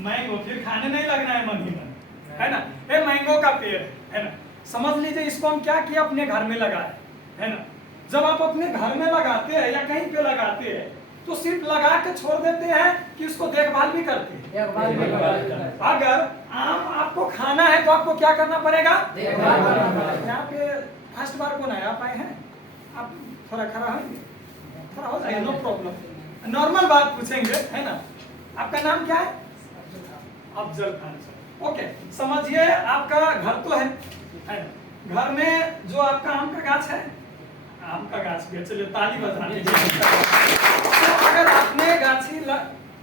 Mango, फिर खाने नहीं लगना है मन ही मन, है ना। ये मैंगो का पेड़ है ना, समझ लीजिए इसको हम क्या किया, अपने घर में लगाए, है ना। जब आप अपने घर में लगाते हैं या कहीं पे लगाते हैं तो सिर्फ लगा के छोड़ देते हैं कि उसको देखभाल भी करते हैं। अगर आम आपको खाना है तो आपको क्या करना पड़ेगा, यहाँ पे फर्स्ट बार कौन है, आप आए हैं, आप थोड़ा खड़ा होंगे, थोड़ा हो जाएगा, नो प्रॉब्लम, नॉर्मल बात पूछेंगे, है ना। आपका नाम क्या है, अफजल खान सर, ओके। समझिए आपका घर तो है ना, घर में जो आपका आम का गाछ है, आम का गाछ भी, चलिए ताली बजा दीजिए। तो अगर आपने गाछी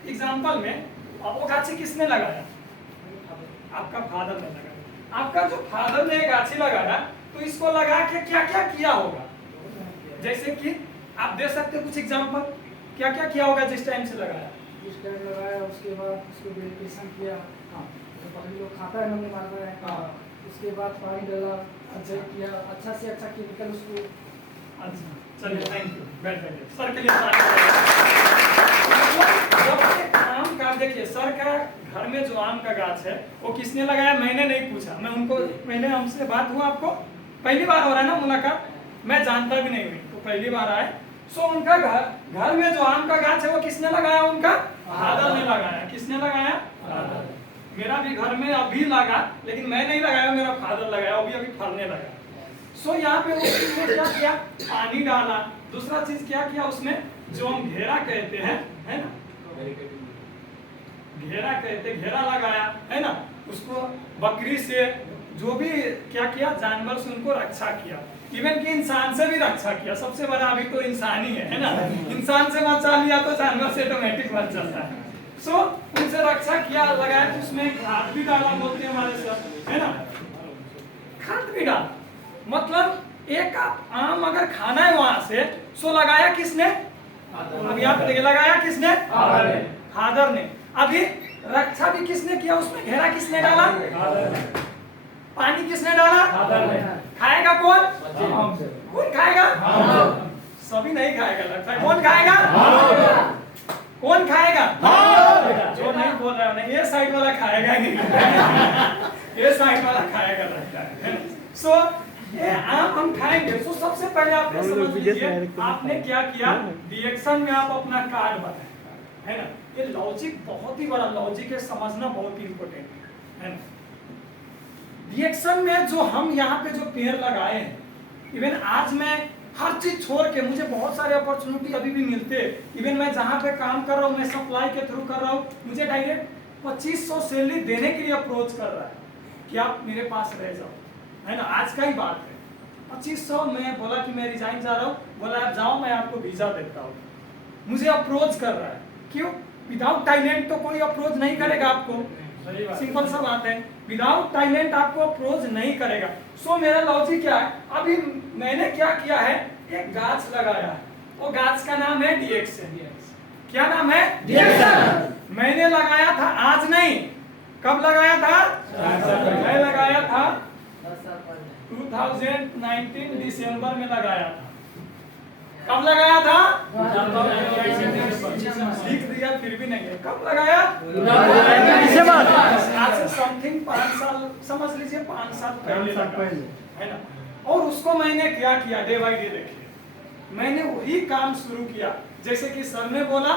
एग्जांपल में, वो गाछी किसने लगाया, आपका फादर ने लगाया। आपका जो फादर ने गाछी लगाया तो इसको लगा के क्या क्या किया होगा, जैसे कि आप दे सकते कुछ एग्जांपल, क्या क्या किया होगा जिस टाइम से लगाया, जिस टाइम लगाया उसके बाद उसको वेरिफिकेशन किया, तो पहले लोग खाता है नमूने मारता है, उसके बाद पानी डाला, अच्छा किया, अच्छा से अच्छा केमिकल उसको। अच्छा चलिए, थैंक यू, बैठ जाइए, सर के लिए जब आम का, देखिए सर का घर में जो आम का गाछ है वो किसने लगाया, मैंने नहीं पूछा, मैं उनको, पहले हमसे बात हुआ, आपको पहली बार हो रहा है ना मुलाकात, मैं जानता भी नहीं हुई, तो पहली बार आए। सो उनका घर में जो आम का गाछ है वो किसने लगाया, उनका फादर ने लगाया। किसने लगाया, फादर। मेरा भी घर में अभी लगा, लेकिन मैं नहीं लगाया, मेरा फादर लगाया, अभी अभी फलने लगा। सो यहाँ पे उसने क्या किया, पानी डाला, दूसरा चीज क्या किया उसमें, जो हम घेरा कहते हैं, है ना, घेरा कहते, घेरा लगाया, है ना, उसको बकरी से, जो भी क्या किया, जानवर से उनको रक्षा किया, इवन कि इंसान से भी रक्षा किया, सबसे बड़ा अभी तो इंसान ही है ना, इंसान से बचा लिया तो जानवर से ऑटोमेटिक बच जाता है। सो उनसे रक्षा किया, लगाया, उसमें खाद भी डाला, बोलते हमारे सर, है ना, खाद भी डाला, मतलब एक आम अगर खाना है वहां से, सो लगाया किसने, अब यहाँ पे देखिए, लगाया किसने, फादर ने। अभी रक्षा भी किसने किया, उसमें घेरा किसने डाला, पानी किसने डाला, खाएगा कौन, कौन खाएगा, सभी नहीं खाएगा, लगता है कौन खाएगा, कौन खाएगा, जो नहीं बोल रहा है, ये साइड वाला खाएगा नहीं, ये साइड वाला खाएगा लगता है। सो ये आम हम खाएंगे। सो सबसे पहले आपने समझ लीजिए, आपने क्या किया, रिएक्शन में आप अपना कार्ड बनाए, है ना। ये लॉजिक बहुत ही बड़ा लॉजिक है, समझना बहुत ही इंपॉर्टेंट है ना। रिएक्शन में जो हम यहाँ पे जो पेड़ लगाए हैं, इवन आज मैं हर चीज छोड़ के, मुझे बहुत सारे अपॉर्चुनिटी अभी भी मिलते हैं, इवन मैं जहाँ पे काम कर रहा हूँ, मैं सप्लाई के थ्रू कर रहा हूँ, मुझे डायरेक्ट 2500 सैलरी देने के लिए अप्रोच कर रहा है कि आप मेरे पास रह जाओ, है ना, आज का ही बात है। 2500 में बोला कि मैं रिजाइन जा रहा हूँ, बोला आप जाओ, मैं आपको वीजा देता हूँ, मुझे अप्रोच कर रहा है। क्यों, विदाउट टैलेंट तो कोई अप्रोच नहीं करेगा आपको, सिंपल सा बात है, विदाउट टैलेंट आपको अप्रोच नहीं करेगा। सो मेरा लॉजिक क्या है, अभी मैंने क्या किया है, एक गाछ लगाया है, वो गाछ का नाम है डिएक्सन। क्या नाम है, डिएक्सन। मैंने लगाया था आज नहीं, कब लगाया था, मैं लगाया था 2019 दिसंबर में लगाया था। कब लगाया था, लिख दिया फिर भी नहीं है, कब लगाया, आज से समथिंग 5 साल, समझ लीजिए 5 साल पहले है ना। और उसको मैंने क्या किया, डे बाई डे देखिए, मैंने वही काम शुरू किया, जैसे कि सर ने बोला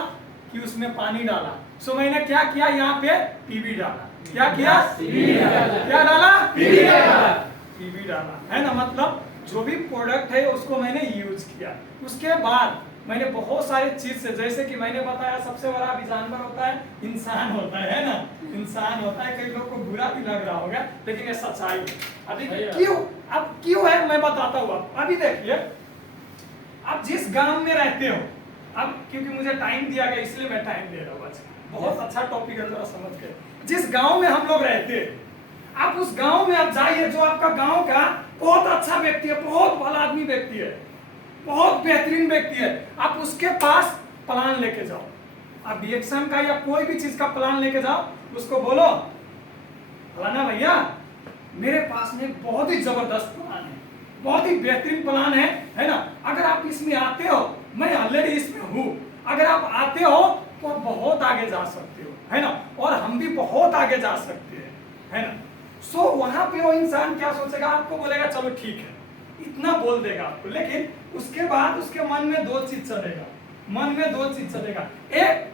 कि उसमें पानी डाला, सो मैंने क्या किया, यहाँ पे पीवी डाला, क्या किया, क्या डाला, पीवी डाला, है ना, मतलब जो भी प्रोडक्ट है उसको मैंने यूज किया। उसके बाद मैंने बहुत सारे चीज से, जैसे कि मैंने बताया सबसे बड़ा भी जानवर होता है, इंसान होता है ना, इंसान होता है। कई लोगों को बुरा भी लग रहा होगा, लेकिन ये सच्चाई है। अभी क्यों, अब क्यों है मैं बताता हूँ। अभी देखिए, आप जिस गांव में रहते हो, अब क्योंकि मुझे टाइम दिया गया इसलिए मैं टाइम दे रहा हूँ, बहुत अच्छा टॉपिक है, जरा समझ के। जिस गांव में हम लोग रहते हैं, आप उस गांव में आप जाइए, जो आपका गांव का बहुत अच्छा व्यक्ति है, बहुत भला आदमी व्यक्ति है, बहुत बेहतरीन व्यक्ति है, आप उसके पास प्लान लेके जाओ, आप डिएक्शन का या कोई भी चीज का प्लान लेके जाओ, उसको बोलो फलाना भैया मेरे पास में बहुत ही जबरदस्त प्लान है, बहुत ही बेहतरीन प्लान है ना, अगर आप इसमें आते हो, मैं ऑलरेडी इसमें हूँ, अगर आप आते हो तो बहुत आगे जा सकते हो, है ना, और हम भी बहुत आगे जा सकते हैं, है ना। सो वहां पे वो इंसान क्या सोचेगा, आपको बोलेगा चलो ठीक है, इतना बोल देगा आपको, लेकिन उसके बाद उसके मन में दो चीज चलेगा, मन में दो चीज चलेगा। एक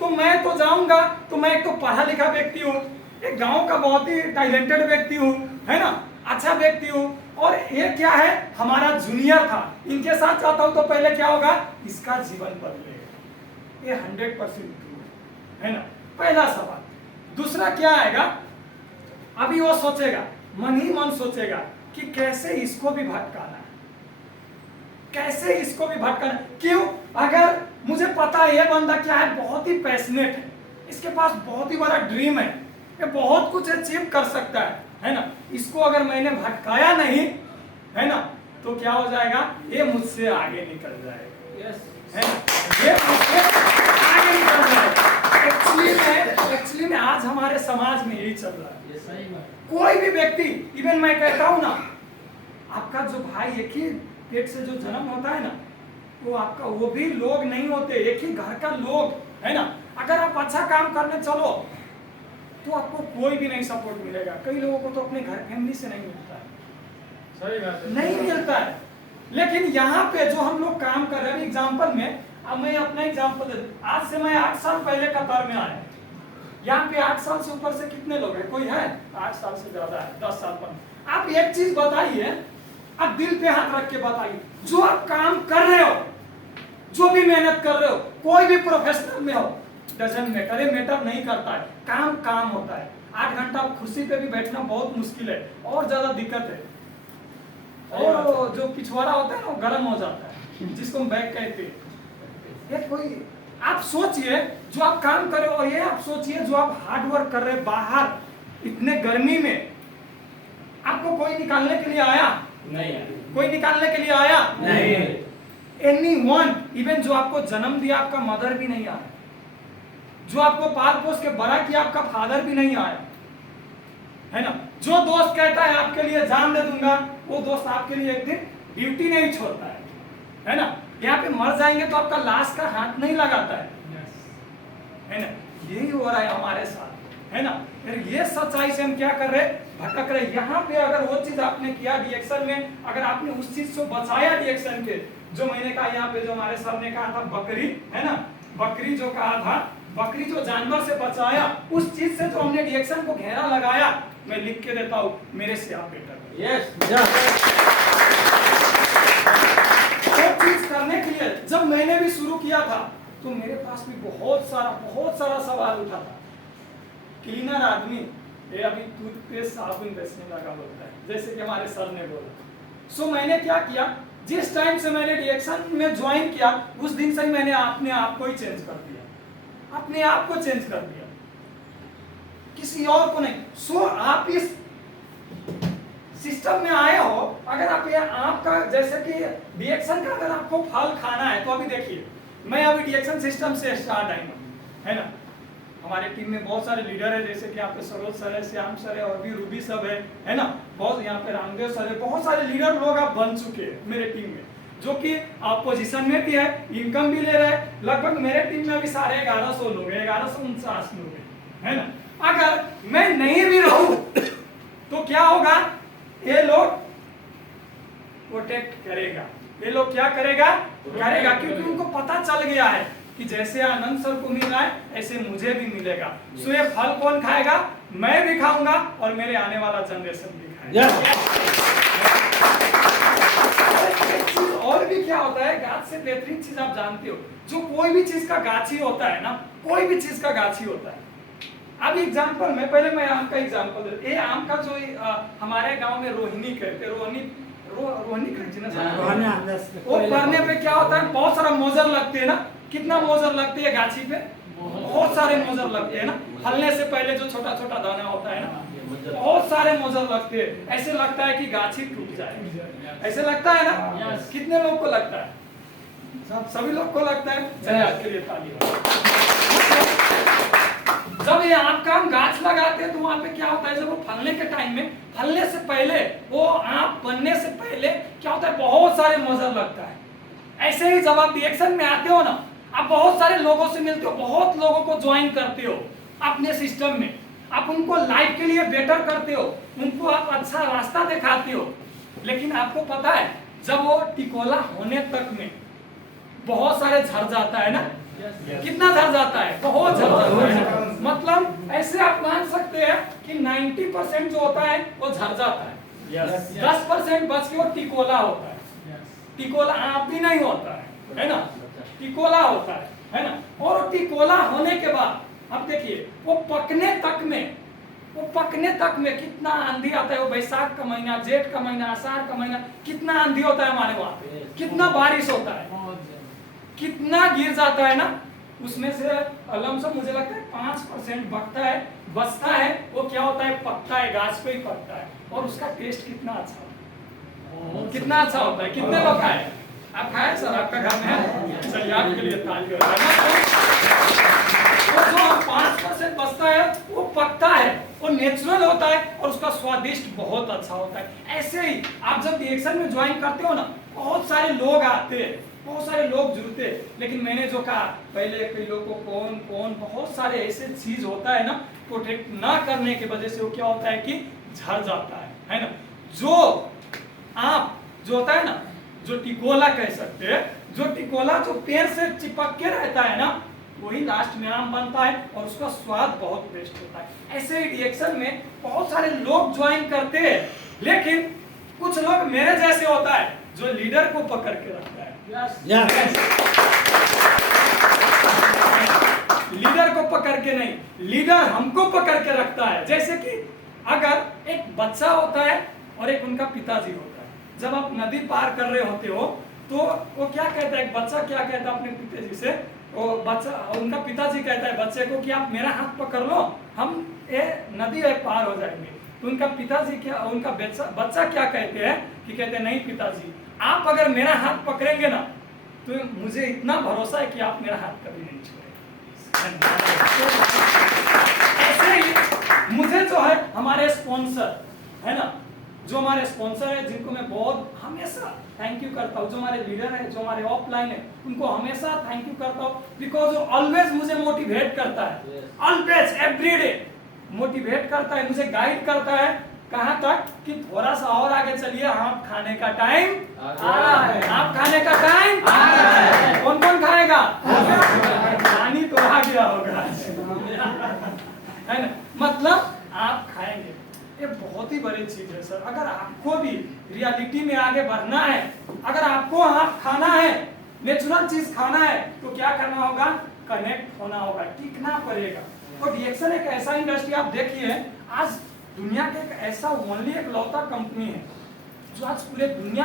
तो मैं तो जाऊंगा, तो मैं एक तो पढ़ा लिखा व्यक्ति हूँ, एक गांव का बहुत ही टैलेंटेड व्यक्ति हूँ, है ना, अच्छा व्यक्ति हूँ, और ये क्या है हमारा जूनियर था, इनके साथ जाता हूं तो पहले क्या होगा, इसका जीवन बदलेगा। ये 100% ट्रू है ना, पहला सवाल। दूसरा क्या आएगा, अभी वो सोचेगा, मन ही मन सोचेगा कि कैसे इसको भी भटकाना है, कैसे इसको भी भटकाना। क्यों, अगर मुझे पता है ये बंदा क्या है, बहुत ही पैशनेट है, इसके पास बहुत ही बड़ा ड्रीम है, ये बहुत कुछ अचीव कर सकता है ना, इसको अगर मैंने भटकाया नहीं, है ना, तो क्या हो जाएगा, ये मुझसे आगे निकल जाएगा, है ना, ये मुझसे आगे निकल जाएगा। एक्चुअली में आज हमारे समाज में यही चल रहा है। कोई भी व्यक्ति, इवन मैं कहता हूं ना, आपका जो भाई एक ही पेट से जो जन्म होता है ना, वो आपका, वो भी लोग नहीं होते, एक ही घर का लोग, है ना। अगर आप अच्छा काम करने चलो तो आपको कोई भी नहीं सपोर्ट मिलेगा। कई लोगों को तो अपने घर फैमिली से नहीं मिलता है, सही बात है, नहीं मिलता है। लेकिन यहाँ पे जो हम लोग काम कर रहे हैं, एग्जाम्पल में, अब मैं अपना एग्जाम्पल दे, आज से मैं 8 साल पहले कतार में आया, यहाँ पे 8 साल से ऊपर से कितने लोग हैं, कोई है 8 साल से ज्यादा है, 10 साल पर। आप एक चीज बताइए, आप दिल पे हाथ रख के बताइए, जो आप काम कर रहे हो, जो भी मेहनत कर रहे हो, कोई भी प्रोफेशनल में हो, डजंट मैटर, ये मैटर नहीं करता है, काम काम होता है। 8 घंटा कुर्सी पे भी बैठना बहुत मुश्किल है, और ज्यादा दिक्कत है, और जो पिछवाड़ा होता है ना, वो गर्म हो जाता है, जिसको हम बैक कहते हैं। ये कोई, आप सोचिए जो आप काम कर रहे हो, और ये आप सोचिए जो आप हार्ड वर्क कर रहे हैं बाहर इतने गर्मी में, आपको कोई निकालने के लिए आया नहीं, कोई निकालने के लिए आया नहीं। एनीवन, इवन जो आपको जन्म दिया आपका मदर भी नहीं आया, जो आपको पाल पोस के बड़ा किया आपका फादर भी नहीं आया, है ना। जो दोस्त कहता है आपके लिए जान दे दूंगा, वो दोस्त आपके लिए एक दिन ड्यूटी नहीं छोड़ता है ना। यहाँ पे मर जाएंगे तो आपका लाश का हाथ नहीं लगाता है ना। यही हो रहा है हमारे साथ, है ना। फिर ये सच्चाई से हम क्या कर रहे, भटक रहे। यहाँ पे अगर वो चीज आपने किया रिएक्शन में, अगर आपने उस चीज को बचाया रिएक्शन के, जो मैंने कहा यहाँ पे, जो हमारे सर ने कहा था बकरी, है ना, बकरी जो कहा था, बकरी जो जानवर से बचाया, उस चीज से जो हमने रिएक्शन को घेरा लगाया, मैं लिख के देता हूँ, मेरे से आप बेटर। यस, वो चीज करने के लिए जब मैंने भी शुरू किया था, तो मेरे पास भी बहुत सारा सवाल उठा था। क्लीनर आदमी, ये अभी टूथपेस्ट साबुन बेचने लगा बोलता है, जैसे कि हमारे सर ने बोला। सो मैंने क्या किया, जिस टाइम से मैंने रिएक्शन में ज्वाइन किया, उस दिन से ही मैंने अपने आप को ही चेंज कर दिया, अपने आप को चेंज कर दिया, किसी और को नहीं। सो आप इस सिस्टम में आए हो, अगर आप ये आपका जैसे कि रिएक्शन का अगर आपको फल खाना है, तो अभी देखिए, मैं अभी रिएक्शन सिस्टम से स्टार्ट आई हूँ, है ना। हमारे टीम में बहुत सारे लीडर है, जैसे कि यहाँ पे सरोज सर है, श्याम सर है, और भी रूबी सब है ना, बहुत, यहाँ पे रामदेव सर है, बहुत सारे लीडर लोग आप बन चुके हैं मेरे टीम में, जो कि अपोजिशन में भी है, इनकम भी ले रहे हैं। लगभग मेरे टीम में अभी 1150 लोग हैं, 1149 लोग हैं, है ना। अगर मैं नहीं भी रहूं तो क्या होगा, ये लोग प्रोटेक्ट करेगा, ये लोग क्या करेगा, क्योंकि उनको पता चल गया है कि जैसे आनंद सर को मिल रहा है, ऐसे मुझे भी मिलेगा। सो ये फल कौन खाएगा, मैं भी खाऊंगा, और मेरे आने वाला जनरेशन भी खाएगा। और भी क्या होता है, गाछ से बेहतरीन चीज आप जानते हो, जो कोई भी चीज का गाछी होता है ना, कोई भी चीज का गाछी होता है। अब एग्जांपल में, पहले मैं आम का एग्जांपल दे, ये आम का जो हमारे गांव में रोहिणी कहते, रोहिणी कहते ना, वो करने पे क्या होता है, बहुत सारा मोजर लगते है ना। कितना मोजर लगते है गाछी पे, बहुत सारे मोजर लगते हैं ना। फलने से पहले जो छोटा छोटा दाना होता है ना, बहुत सारे मोजर लगते हैं, ऐसे लगता है कि गाछी टूट जाए, ऐसे लगता है ना। कितने लोग को लगता है, सभी लोग को लगता है। चलिए आज के लिए ताली हो। जब ये आम का हम गाछ लगाते हैं, तो वहां पे क्या होता है, जब वो फलने के टाइम में, फलने से पहले, वो आम बनने से पहले क्या होता है, बहुत सारे मोजर लगता है। ऐसे ही जब आप रिएक्शन में आते हो ना, आप बहुत सारे लोगों से मिलते हो, बहुत लोगों को ज्वाइन करते हो अपने सिस्टम में, आप आप उनको लाइफ के लिए बेटर करते हो, उनको आप अच्छा रास्ता दिखाते हो, लेकिन आपको पता है जब वो टिकोला होने तक में बहुत सारे झड़ जाता है ना, कितना झड़ जाता है, बहुत झड़ जाता है। मतलब ऐसे आप मान सकते हैं कि 90% जो होता है वो झड़ जाता है, 10% बच के वो टिकोला होता है। टिकोला आप भी नहीं होता है ना, टिकोला होता है ना। और टिकोला होने के बाद अब देखिए वो पकने तक में कितना आंधी आता है। वो बैसाख का महीना, जेठ का महीना, आषाढ़ का महीना, कितना आंधी होता है हमारे वहां पे, कितना बारिश होता है, कितना गिर जाता है ना। उसमें से अलम से मुझे लगता है 5% बचता है, वो क्या होता है, पकता है, गाछ पे ही पकता है, और उसका टेस्ट कितना अच्छा होता है, कितना अच्छा होता है। कितने लोग खाए? आप खाए सर? आपका घर में है? चलिए आपके लिए ताली हो। जो 5% बचता है वो पकता है, वो नेचुरल होता है और उसका स्वादिष्ट बहुत अच्छा होता है। ऐसे ही आप जब रिएक्शन में ज्वाइन करते हो ना, बहुत सारे लोग आते हैं, बहुत सारे लोग जुड़ते हैं, लेकिन मैंने जो कहा पहले कई लोगों को कौन बहुत सारे ऐसे चीज होता है ना, प्रोटेक्ट ना करने की वजह से वो क्या होता है कि झड़ जाता है ना। जो आप जो होता है ना, जो टिकोला कह सकते हैं, जो टिकोला जो पेड़ से चिपक के रहता है ना, वही लास्ट में आम बनता है और उसका स्वाद बहुत बेस्ट होता है। ऐसे ही रिएक्शन में बहुत सारे लोग ज्वाइन करते हैं, लेकिन कुछ लोग मेरे जैसे होता है जो लीडर को पकड़ के रखता है। लीडर को पकड़ के नहीं, लीडर हमको पकड़ के रखता है। जैसे कि अगर एक बच्चा होता है और एक उनका पिताजी होता है, जब आप नदी पार कर रहे होते हो तो वो क्या कहता है, एक बच्चा क्या कहता है अपने पिताजी से, वो बच्चा, उनका पिताजी कहता है बच्चे को कि आप मेरा हाथ पकड़ लो, हम ये नदी पार हो जाएंगे। तो उनका पिताजी क्या, उनका बच्चा क्या कहते हैं कि कहते हैं नहीं पिताजी, आप अगर मेरा हाथ पकड़ेंगे ना तो मुझे इतना भरोसा है कि आप मेरा हाथ कभी नहीं छोड़ेंगे। ऐसे ही मुझे जो है हमारे स्पॉन्सर है ना, जो हमारे स्पॉन्सर है जिनको मैं बहुत हमेशा थैंक यू करता हूँ, जो हमारे लीडर है, जो हमारे ऑफलाइन है, उनको हमेशा थैंक यू करता हूँ, बिकॉज वो ऑलवेज मुझे मोटिवेट करता है, ऑलवेज एवरीडे मोटिवेट करता है, मुझे गाइड करता है। कहाँ तक कि थोड़ा सा और आगे चलिए, आप खाने का टाइम आ रहा है, आप खाने का टाइम आ रहा है। कौन कौन खाएगा? पानी तो आ गया होगा है ना, मतलब आप खाएंगे। ये बहुत ही बड़ी चीज है सर। अगर आपको भी रियलिटी में आगे बढ़ना है, अगर आपको आप खाना है, नेचुरल चीज खाना है, तो क्या करना होगा? कनेक्ट होना होगा, टिकना पड़ेगा। और रिएक्शन एक ऐसा इंडस्ट्री, आप देखिए आज दुनिया के एक ऐसा ओनली एक लौता कंपनी है जो आज पूरे दुनिया